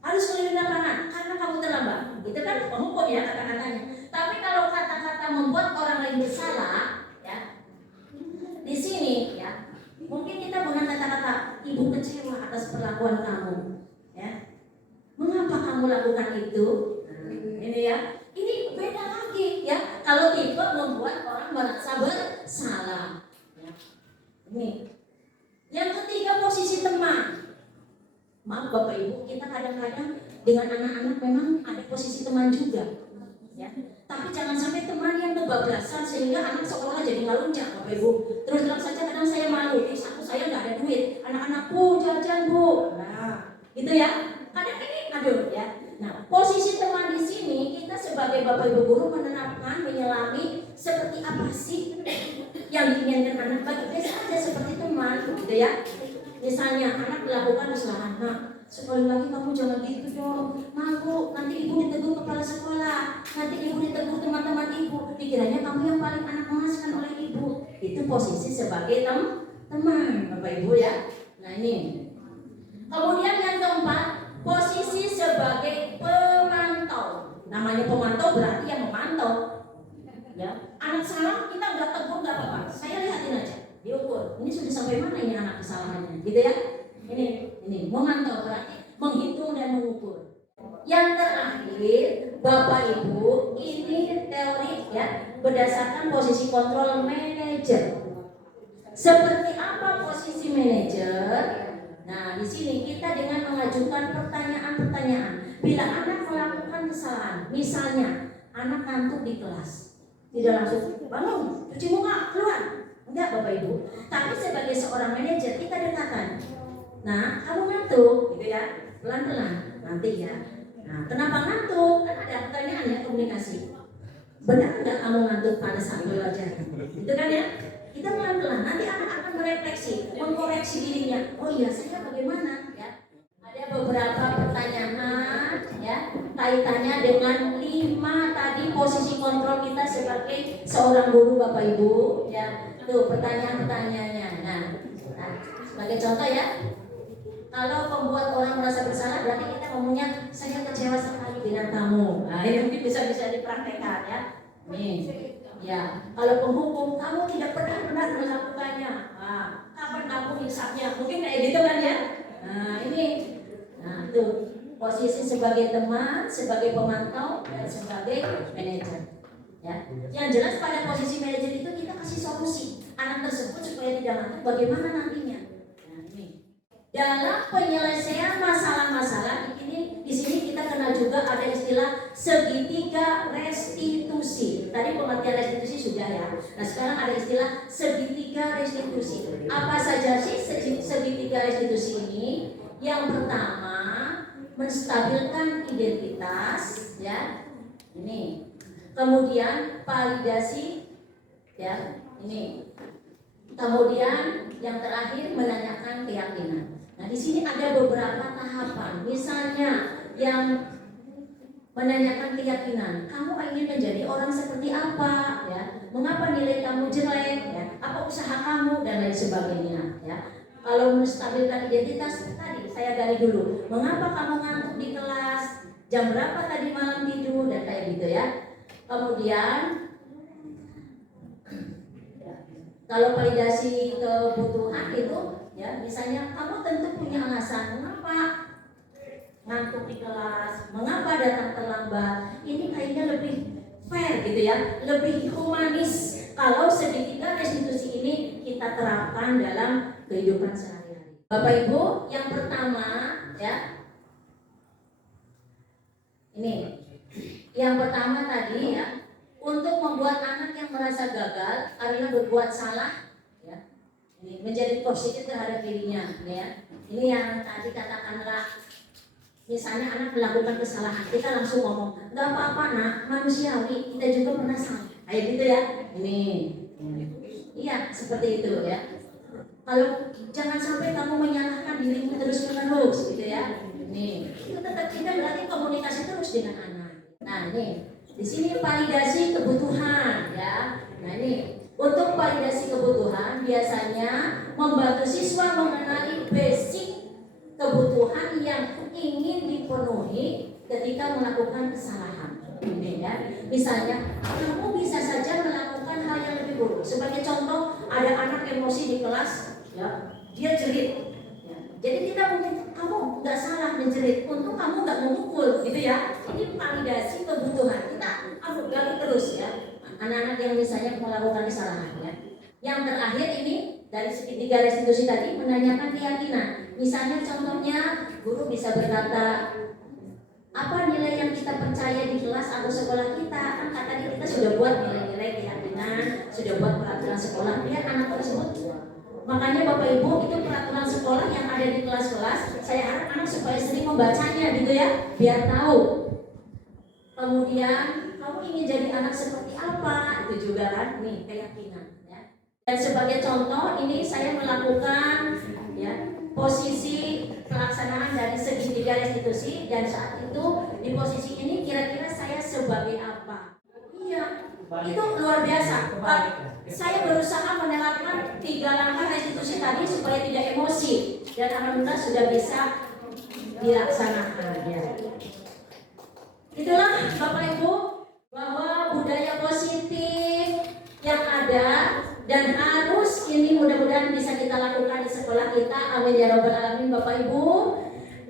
harus keliling lapangan karena kamu terlambat. Itu kan penghukum ya kata-katanya. Tapi kalau kata-kata membuat orang lain bersalah, ya di sini ya mungkin kita dengan kata-kata ibu kecewa atas perlakuan kamu, ya mengapa kamu lakukan itu? Ini ya, ini beda lagi ya. Kalau tipe membuat orang merasa bersalah. Ya. Ini. Yang ketiga posisi teman. Maaf Bapak Ibu, kita kadang-kadang dengan anak-anak memang ada posisi teman juga. Ya. Tapi jangan sampai teman yang kebablasan sehingga anak sekolah jadi ngelunjak Bapak Ibu. Terus terang saja kadang saya malu, saya nggak ada duit, anak-anakku jajan Bu. Nah, gitu ya. Kadang ini aduh ya. Nah, posisi teman di sini kita sebagai Bapak Ibu guru menerapkan, menyelami seperti apa sih yang diinginkan anak bagi biasa aja seperti teman, gitu ya. Misalnya anak melakukan kesalahan, nah sekali lagi kamu jangan gitu dong, malu nanti ibu ditegur kepala sekolah, nanti ibu ditegur teman-teman ibu, pikirannya kamu yang paling anak mengasihkan oleh ibu. Itu posisi sebagai teman, Bapak Ibu ya. Nah ini. Kemudian yang keempat, posisi sebagai pemantau. Namanya pemantau berarti yang memantau. Ya, anak salah kita nggak tegur nggak apa-apa. Saya lihatin aja, diukur. Ini sudah sampai mana ini anak kesalahannya, gitu ya? Ini memantau berarti menghitung dan mengukur. Yang terakhir, Bapak Ibu, ini teori ya berdasarkan posisi kontrol manajer. Seperti apa posisi manajer? Nah, di sini kita dengan mengajukan pertanyaan-pertanyaan. Bila anak melakukan kesalahan, misalnya anak ngantuk di kelas, tidak langsung bangun, cuci muka, keluar. Enggak Bapak Ibu. Tapi sebagai seorang manajer kita dekatkan. Nah, kamu ngantuk, gitu ya, pelan-pelan. Nanti ya. Nah, kenapa ngantuk? Kan ada pertanyaan ya komunikasi. Benar nggak kamu ngantuk pada saat belajar? Itu kan ya? Kita pelan-pelan, nanti anak akan merefleksi, mengkoreksi dirinya. Oh iya, saya bagaimana? Ya, ada beberapa pertanyaan, ya, kaitannya dengan 5 tadi posisi kontrol kita sebagai seorang guru Bapak Ibu. Ya, tuh pertanyaan-pertanyaannya. Nah, sebagai contoh ya, kalau pembuat orang merasa bersalah, berarti kita ngomongnya saya kecewa sekali dengan kamu. Nah, ini mungkin bisa dipraktekkan ya. Nih. Ya, kalau penghukum kamu tidak pernah melakukannya. Nah, kapan kamu hisapnya? Mungkin kayak gitu kan ya. Nah, ini. Nah, itu posisi sebagai teman, sebagai pemantau dan sebagai manajer. Ya. Yang jelas pada posisi manajer itu kita kasih solusi anak tersebut supaya tidak ngantuk bagaimana nantinya. Nah, ini. Dalam penyelesaian masalah-masalah ini di sini kita kenal juga ada istilah segitiga restitusi. Tadi pengertian restitusi sudah ya. Nah, sekarang ada istilah segitiga restitusi. Apa saja sih segitiga restitusi ini? Yang pertama, menstabilkan identitas ya. Ini. Kemudian validasi ya. Ini. Kemudian yang terakhir menanyakan keyakinan. Nah, di sini ada beberapa tahapan. Misalnya yang menanyakan keyakinan, kamu ingin menjadi orang seperti apa? Ya, mengapa nilai kamu jelek? Ya, apa usaha kamu dan lain sebagainya? Ya, kalau menstabilkan identitas tadi saya gali dulu. Mengapa kamu ngantuk di kelas? Jam berapa tadi malam tidur dan kayak gitu ya. Kemudian kalau validasi kebutuhan itu ya, misalnya kamu tentu punya alasan mengapa ngantuk di kelas, mengapa datang terlambat. Ini kayaknya lebih fair gitu ya, lebih humanis kalau segitiga restitusi ini kita terapkan dalam kehidupan sehari-hari. Bapak Ibu, yang pertama ya, ini yang pertama tadi ya, untuk membuat anak yang merasa gagal karena berbuat salah ya, ini menjadi positif terhadap dirinya ya. Ini yang tadi katakanlah, misalnya anak melakukan kesalahan, kita langsung ngomong, nggak apa-apa nak, manusiawi, kita juga pernah salah, kayak gitu ya. Ini iya seperti itu ya. Kalau jangan sampai kamu menyalahkan dirimu terus menerus gitu ya. Nih, itu tetap kita berarti komunikasi terus dengan anak. Nah, ini di sini validasi kebutuhan ya. Nah, ini untuk validasi kebutuhan biasanya membantu siswa mengenali basic kebutuhan yang ingin dipenuhi ketika melakukan kesalahan. Ini ya. Misalnya, kamu bisa saja melakukan hal yang lebih buruk. Sebagai contoh, ada anak emosi di kelas ya, dia jerit ya. Jadi kita mungkin kamu nggak salah menjerit, untuk kamu nggak memukul gitu ya. Ini validasi kebutuhan, kita harus gali terus ya anak-anak yang misalnya melakukan kesalahan ya. Yang terakhir ini dari segitiga restitusi tadi, menanyakan keyakinan. Misalnya contohnya guru bisa berkata, apa nilai yang kita percaya di kelas atau sekolah kita. Kan tadi kita sudah buat nilai-nilai keyakinan, sudah buat peraturan sekolah biar anak tersebut. Makanya Bapak Ibu, itu peraturan sekolah yang ada di kelas-kelas, saya harap anak supaya sering membacanya gitu ya, biar tahu. Kemudian kamu ingin jadi anak seperti apa, itu juga kan nih keyakinan ya. Dan sebagai contoh ini saya melakukan ya posisi pelaksanaan dari segitiga restitusi, dan saat itu di posisi ini kira-kira saya sebagai apa? Iya, itu luar biasa. Saya berusaha menerapkan 3 langkah restitusi tadi supaya tidak emosi, dan alhamdulillah sudah bisa dilaksanakan ya. Itulah Bapak Ibu, bahwa budaya positif yang ada dan harus ini mudah-mudahan bisa kita lakukan di sekolah kita. Amin ya rabbal alamin Bapak Ibu.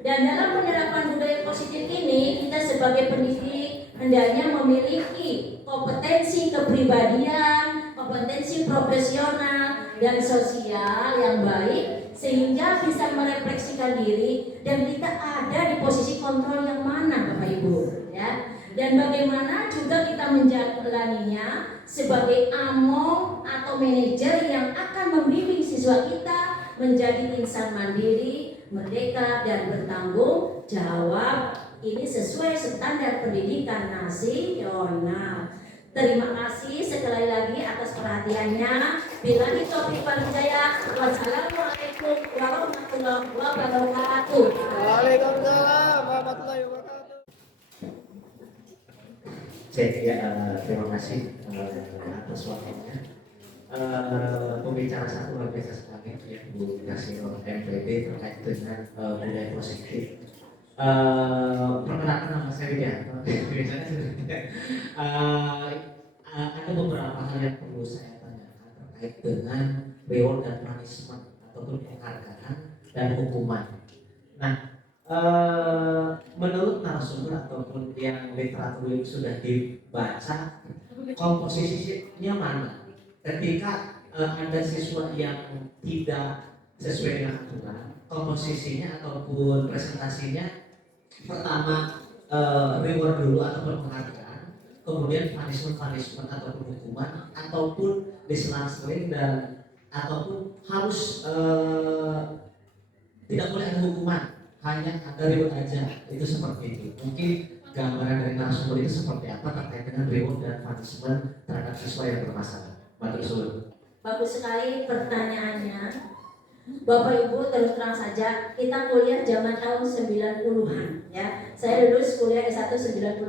Dan dalam penerapan budaya positif ini, kita sebagai pendidik hendaknya memiliki kompetensi kepribadian, kompetensi profesional dan sosial yang baik, sehingga bisa merefleksikan diri dan kita ada di posisi kontrol yang mana Bapak Ibu ya. Dan bagaimana juga kita menjalaninya sebagai among atau manajer yang akan membimbing siswa kita menjadi insan mandiri, merdeka dan bertanggung jawab. Ini sesuai standar pendidikan nasional. Terima kasih sekali lagi atas perhatiannya. Billahi taufiq wal hidayah. Wassalamualaikum warahmatullahi wabarakatuh. Waalaikumsalam warahmatullahi wabarakatuh. Terima kasih atas waktunya. Pembicara satu luar biasa sekali ya Bu Yasino MPD terkait dengan budaya positif. Perkenalkan nama saya Widianto. Ada beberapa hal yang perlu saya tanyakan terkait dengan reward dan punishment ataupun penghargaan dan hukuman. Nah, menurut narasumber ataupun yang literatur yang sudah dibaca, komposisinya mana? Ketika ada siswa yang tidak sesuai dengan aturan, komposisinya ataupun presentasinya pertama reward dulu ataupun penghargaan, kemudian punishment ataupun hukuman, ataupun diselang-seling dan ataupun harus tidak boleh ada hukuman, hanya ada reward aja. Itu seperti itu. Mungkin gambaran dari narasumber itu seperti apa terkait dengan reward dan punishment terhadap siswa yang bermasalah. Bagus sekali pertanyaannya. Bapak Ibu, terus terang saja, kita kuliah zaman tahun 90-an ya. Saya lulus kuliah S1 98.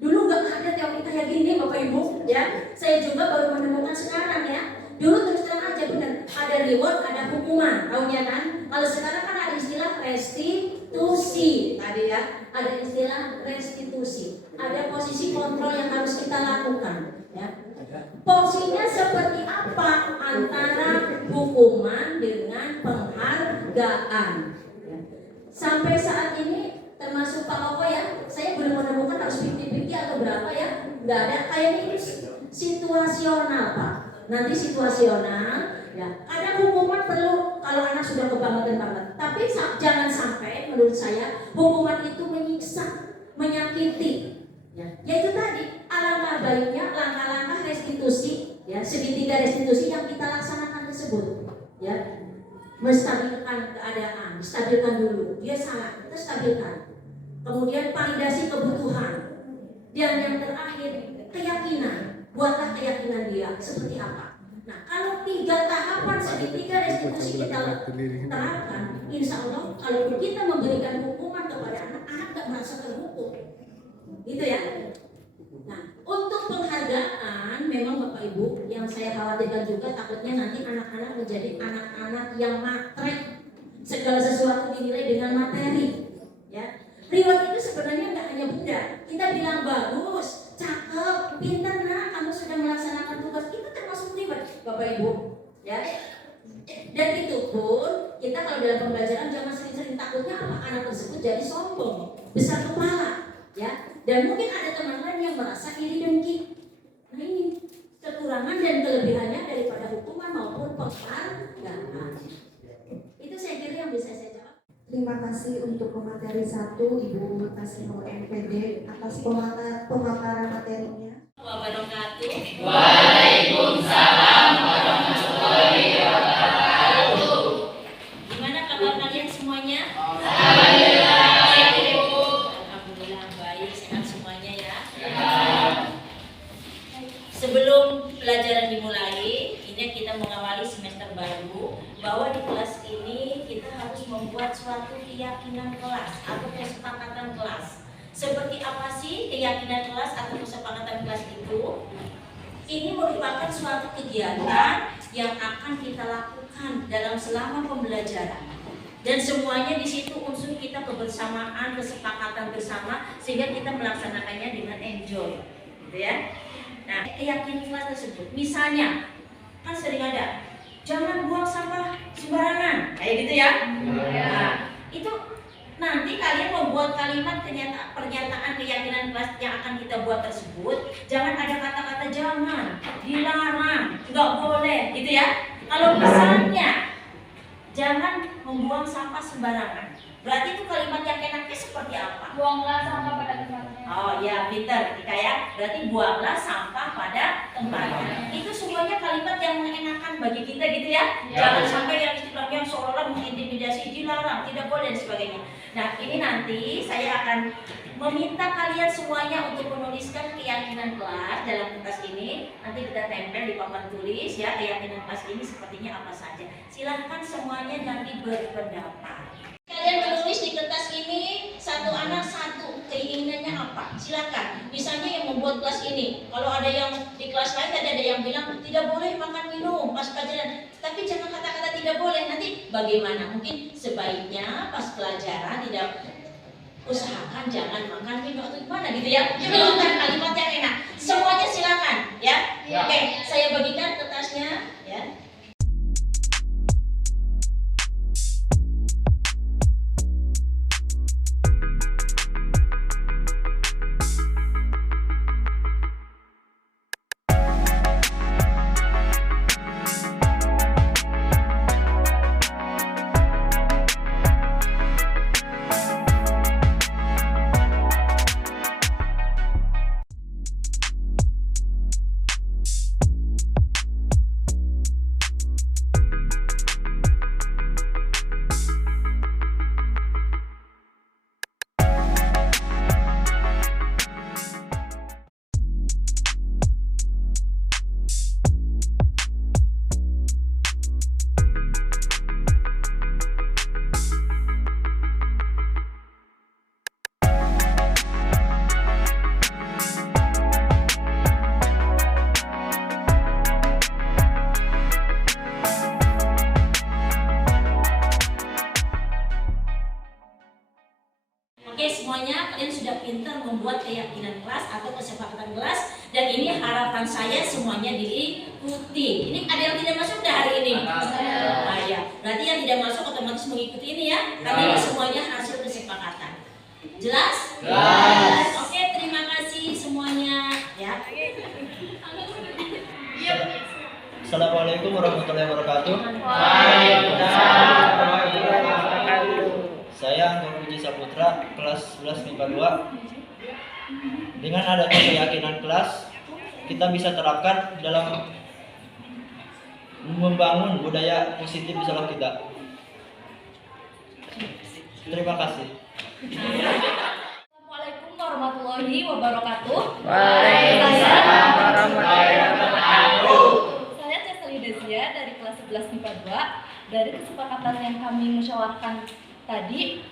Dulu nggak ada teori kayak gini Bapak Ibu ya. Saya juga baru menemukan sekarang ya. Dulu terus terang aja benar, ada reward, ada hukuman, taunya kan. Kalau sekarang kan ada istilah restitusi tadi ya. Ada istilah restitusi. Ada posisi kontrol yang harus kita lakukan ya. Porsinya seperti apa antara hukuman dengan penghargaan ya. Sampai saat ini termasuk Pak Koko ya, saya belum menemukan harus 50-50 atau berapa ya. Nggak ada, kayaknya ini situasional Pak. Nanti situasional Ya, kadang hukuman perlu kalau anak sudah kebangetan banget. Tapi jangan sampai menurut saya hukuman itu menyiksa, menyakiti. Ya, yaitu tadi alangkah baiknya langkah-langkah restitusi, ya segitiga restitusi yang kita laksanakan tersebut. Ya, menstabilkan keadaan, stabilkan dulu. Dia salah, kita stabilkan. Kemudian validasi kebutuhan. Dan yang terakhir keyakinan. Buatlah keyakinan dia seperti apa. Nah, kalau 3 tahapan segitiga restitusi kita terapkan, insya Allah kalau kita memberikan hukuman kepada anak nggak merasa terhukum, gitu ya. Nah, untuk penghargaan memang Bapak Ibu yang saya khawatirkan juga takutnya nanti anak-anak menjadi anak-anak yang matre, segala sesuatu dinilai dengan materi, ya. Reward itu sebenarnya nggak hanya benda. Kita bilang bagus, cakep, pintar nak, kamu sudah melaksanakan tugas, itu termasuk reward, Bapak Ibu, ya. Dan itu pun kita kalau dalam pembelajaran jangan sering-sering takutnya apa anak tersebut jadi sombong, besar kepala, ya. Dan mungkin ada teman-teman yang merasa iri dengki. Nah ini kekurangan dan kelebihannya daripada hukuman maupun penghargaan. Itu saya kira yang bisa saya jawab. Terima kasih untuk pemateri 1 Ibu Tasino MPD atas pemaparan materinya. Wabarakatuh. Waalaikumsalam warahmatullahi wabarakatuh. Gimana kabar kalian semuanya? Alhamdulillah. Alhamdulillah baik, sehat semuanya ya. Sebelum pelajaran dimulai, ini kita mengawali semester baru. Bahwa di kelas ini kita harus membuat suatu keyakinan kelas atau kesepakatan kelas. Seperti apa sih keyakinan kelas atau kesepakatan kelas itu? Ini merupakan suatu kegiatan yang akan kita lakukan dalam selama pembelajaran. Dan semuanya di situ unsur kita kebersamaan, kesepakatan bersama sehingga kita melaksanakannya dengan enjoy, gitu ya. Nah, keyakinan kelas tersebut, misalnya kan sering ada, jangan buang sampah sembarangan, kayak gitu ya. Nah, itu nanti kalian membuat kalimat pernyataan keyakinan kelas yang akan kita buat tersebut, jangan ada kata-kata jangan, dilarang, nggak boleh, gitu ya. Kalau misalnya jangan membuang sampah sembarangan, berarti itu kalimat yang enaknya seperti apa? Buanglah sampah pada tempatnya. Oh ya, pintar Tika ya. Berarti buanglah sampah pada tempatnya. Itu semuanya kalimat yang mengenakan bagi kita gitu ya. Jangan sampai yang istilahnya seolah-olah mengintimidasi, dilarang, tidak boleh dan sebagainya. Nah, ini nanti saya akan meminta kalian semuanya untuk menuliskan keyakinan kelas dalam kertas ini. Nanti kita tempel di papan tulis ya, keyakinan kelas ini sepertinya apa saja. Silahkan semuanya nanti berpendapat. Kalian menulis di kertas ini, satu anak satu keinginannya apa? Silakan. Misalnya yang membuat kelas ini, kalau ada yang di kelas lain ada yang bilang tidak boleh makan minum pas pelajaran, tapi jangan kata-kata tidak boleh. Nanti bagaimana? Mungkin sebaiknya pas pelajaran tidak usahakan jangan makan minum atau gimana gitu ya. Pilihkan kalimat yang enak. Semuanya silakan ya. Oke, saya bagikan kertasnya ya. Oke semuanya, kalian sudah pintar membuat keyakinan kelas atau kesepakatan kelas. Dan ini harapan saya semuanya diikuti. Ini ada yang tidak masuk dah hari ini? Nah, ya. Berarti yang tidak masuk otomatis mengikuti ini ya. Karena ini semuanya hasil kesepakatan. Jelas? Jelas. Oke, terima kasih semuanya ya. Assalamualaikum warahmatullahi wabarakatuh. Saya Angga Puji Saputra, kelas 11 MIPA 2. Dengan adanya keyakinan kelas, kita bisa terapkan dalam membangun budaya positif di sekolah kita. Terima kasih. Assalamualaikum warahmatullahi wabarakatuh. Waalaikumsalam warahmatullahi wabarakatuh. Saya Cesli Desia dari kelas 11 MIPA 2. Dari kesepakatan yang kami musyawarahkan tadi,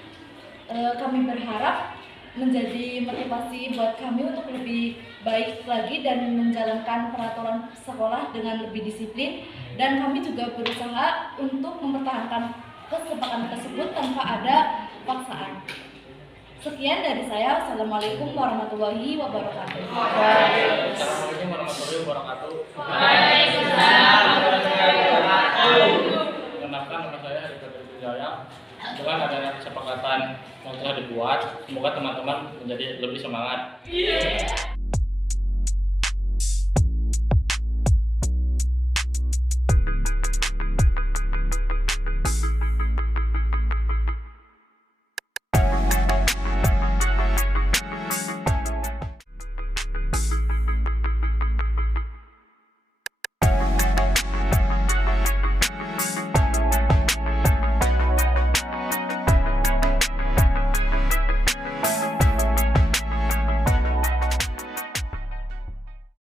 kami berharap menjadi motivasi buat kami untuk lebih baik lagi dan menjalankan peraturan sekolah dengan lebih disiplin, dan kami juga berusaha untuk mempertahankan kesepakatan tersebut tanpa ada paksaan. Sekian dari saya. Wassalamualaikum warahmatullahi wabarakatuh. Assalamualaikum warahmatullahi wabarakatuh. Kenalkan, nama saya Rika Wijaya. Dengan adanya kesepakatan yang telah dibuat, semoga teman-teman menjadi lebih semangat.